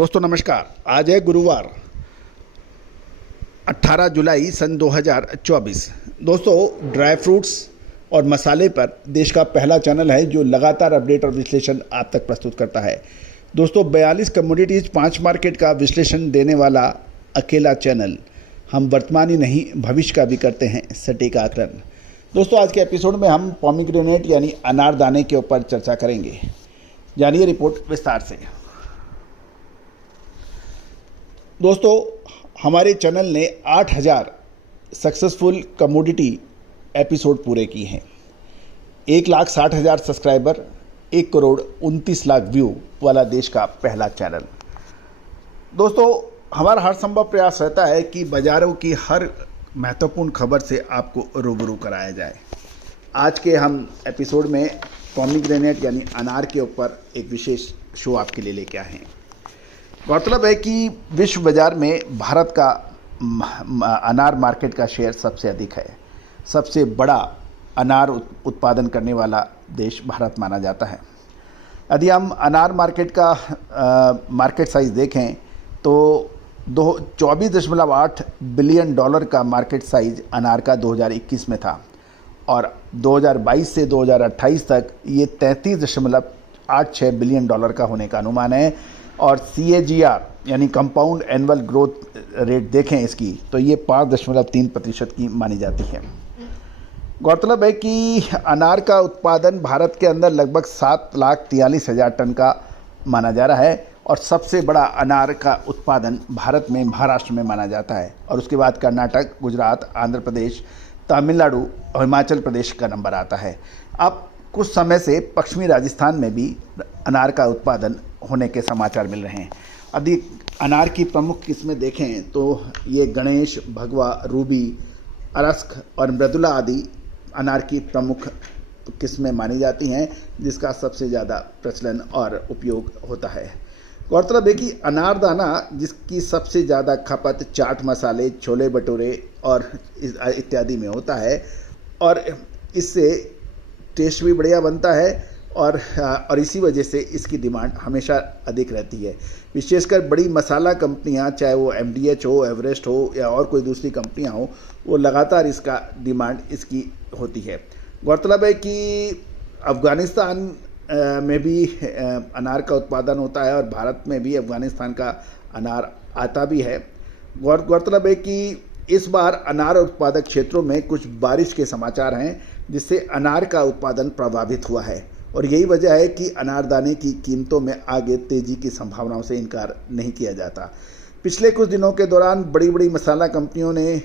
दोस्तों नमस्कार। आज है गुरुवार 18 जुलाई सन 2024। दोस्तों ड्राई फ्रूट्स और मसाले पर देश का पहला चैनल है जो लगातार अपडेट और विश्लेषण आप तक प्रस्तुत करता है। दोस्तों 42 कमोडिटीज़ 5 मार्केट का विश्लेषण देने वाला अकेला चैनल। हम वर्तमान ही नहीं भविष्य का भी करते हैं सटीक आकलन। दोस्तों आज के एपिसोड में हम पोमीग्रेनेट यानी अनारदाने के ऊपर चर्चा करेंगे। जानिए रिपोर्ट विस्तार से। दोस्तों हमारे चैनल ने 8000 सक्सेसफुल कमोडिटी एपिसोड पूरे किए हैं। 1,60,000 सब्सक्राइबर, 1,29,00,000 व्यू वाला देश का पहला चैनल। दोस्तों हमारा हर संभव प्रयास रहता है कि बाज़ारों की हर महत्वपूर्ण खबर से आपको रूबरू कराया जाए। आज के हम एपिसोड में पोमीग्रेनेट यानी अनार के ऊपर एक विशेष शो आपके लिए लेके आए हैं। गौरतलब है कि विश्व बाज़ार में भारत का अनार मार्केट का शेयर सबसे अधिक है। सबसे बड़ा अनार उत्पादन करने वाला देश भारत माना जाता है। यदि हम अनार मार्केट का मार्केट साइज़ देखें तो 24.8 बिलियन डॉलर का मार्केट साइज अनार का 2021 में था और 2022 से 2028 तक ये 33.86 बिलियन डॉलर का होने का अनुमान है। और CAGR यानी कंपाउंड एनुअल ग्रोथ रेट देखें इसकी तो ये 5.3% की मानी जाती है। गौरतलब है कि अनार का उत्पादन भारत के अंदर लगभग 7,43,000 टन का माना जा रहा है और सबसे बड़ा अनार का उत्पादन भारत में महाराष्ट्र में माना जाता है और उसके बाद कर्नाटक, गुजरात, आंध्र प्रदेश, तमिलनाडु और हिमाचल प्रदेश का नंबर आता है। अब कुछ समय से पश्चिमी राजस्थान में भी अनार का उत्पादन होने के समाचार मिल रहे हैं। यदि अनार की प्रमुख किस्में देखें तो ये गणेश, भगवा, रूबी, अरस्क और मृदुला आदि अनार की प्रमुख किस्में मानी जाती हैं जिसका सबसे ज़्यादा प्रचलन और उपयोग होता है। गौरतलब है कि अनारदाना जिसकी सबसे ज़्यादा खपत चाट मसाले, छोले भटूरे और इत्यादि में होता है और इससे टेस्ट भी बढ़िया बनता है और इसी वजह से इसकी डिमांड हमेशा अधिक रहती है। विशेषकर बड़ी मसाला कंपनियां, चाहे वो MDH हो, एवरेस्ट हो या और कोई दूसरी कंपनियां हो, वो लगातार इसका डिमांड इसकी होती है। गौरतलब है कि अफ़गानिस्तान में भी अनार का उत्पादन होता है और भारत में भी अफ़गानिस्तान का अनार आता भी है। गौरतलब है कि इस बार अनार उत्पादक क्षेत्रों में कुछ बारिश के समाचार हैं जिससे अनार का उत्पादन प्रभावित हुआ है और यही वजह है कि अनारदाने की कीमतों में आगे तेज़ी की संभावनाओं से इनकार नहीं किया जाता। पिछले कुछ दिनों के दौरान बड़ी बड़ी मसाला कंपनियों ने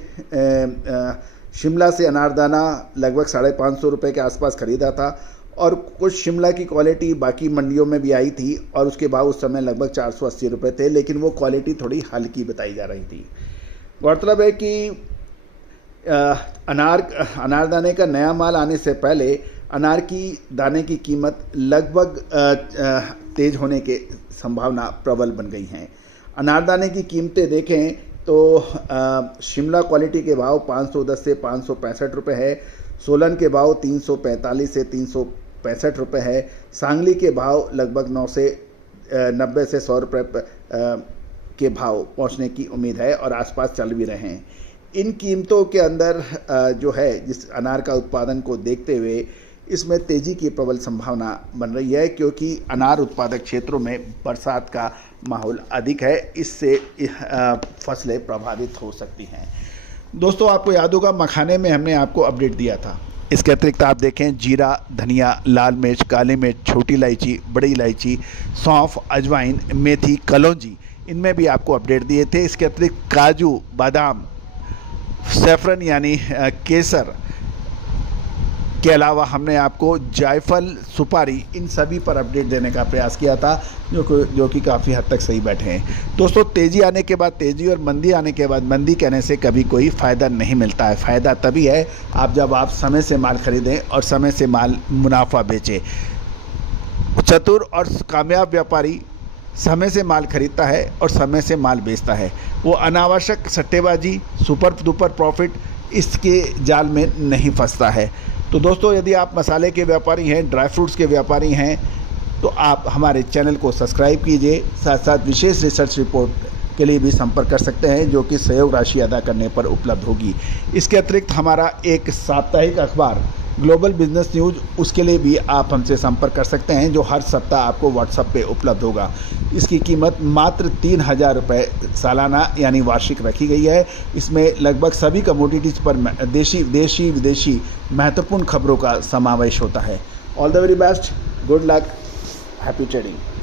शिमला से अनारदाना लगभग 550 रुपये के आसपास ख़रीदा था और कुछ शिमला की क्वालिटी बाकी मंडियों में भी आई थी और उसके भाव उस समय लगभग 480 रुपये थे, लेकिन वो क्वालिटी थोड़ी हल्की बताई जा रही थी। गौरतलब है कि अनारदाने का नया माल आने से पहले अनार की दाने की कीमत लगभग तेज़ होने के संभावना प्रबल बन गई हैं। अनारदाने की कीमतें देखें तो शिमला क्वालिटी के भाव 510 से 565 रुपये है, सोलन के भाव 345 से 365 रुपये है, सांगली के भाव लगभग 90 से 100 रुपये के भाव पहुंचने की उम्मीद है और आसपास चल भी रहे हैं। इन कीमतों के अंदर जो है जिस अनार का उत्पादन को देखते हुए इसमें तेज़ी की प्रबल संभावना बन रही है क्योंकि अनार उत्पादक क्षेत्रों में बरसात का माहौल अधिक है, इससे फसलें प्रभावित हो सकती हैं। दोस्तों आपको याद होगा मखाने में हमने आपको अपडेट दिया था। इसके अतिरिक्त आप देखें जीरा, धनिया, लाल मिर्च, काली मिर्च, छोटी इलायची, बड़ी इलायची, सौंफ, अजवाइन, मेथी, कलौंजी, इनमें भी आपको अपडेट दिए थे। इसके अतिरिक्त काजू, बादाम, सैफरन यानी केसर के अलावा हमने आपको जायफल, सुपारी, इन सभी पर अपडेट देने का प्रयास किया था जो कि काफ़ी हद तक सही बैठे हैं। दोस्तों तेज़ी आने के बाद तेज़ी और मंदी आने के बाद मंदी कहने से कभी कोई फ़ायदा नहीं मिलता है। फ़ायदा तभी है जब आप समय से माल खरीदें और समय से माल मुनाफा बेचें। चतुर और कामयाब व्यापारी समय से माल खरीदता है और समय से माल बेचता है। वो अनावश्यक सट्टेबाजी, सुपर डुपर प्रॉफिट इसके जाल में नहीं फंसता है। तो दोस्तों यदि आप मसाले के व्यापारी हैं, ड्राई फ्रूट्स के व्यापारी हैं तो आप हमारे चैनल को सब्सक्राइब कीजिए। साथ साथ विशेष रिसर्च रिपोर्ट के लिए भी संपर्क कर सकते हैं, जो कि सहयोग राशि अदा करने पर उपलब्ध होगी। इसके अतिरिक्त हमारा एक साप्ताहिक अखबार ग्लोबल बिजनेस न्यूज़, उसके लिए भी आप हमसे संपर्क कर सकते हैं, जो हर सप्ताह आपको व्हाट्सएप पे उपलब्ध होगा। इसकी कीमत मात्र 3000 रुपये सालाना यानी वार्षिक रखी गई है। इसमें लगभग सभी कमोडिटीज़ पर देशी विदेशी महत्वपूर्ण खबरों का समावेश होता है। All the very best, good luck, happy trading.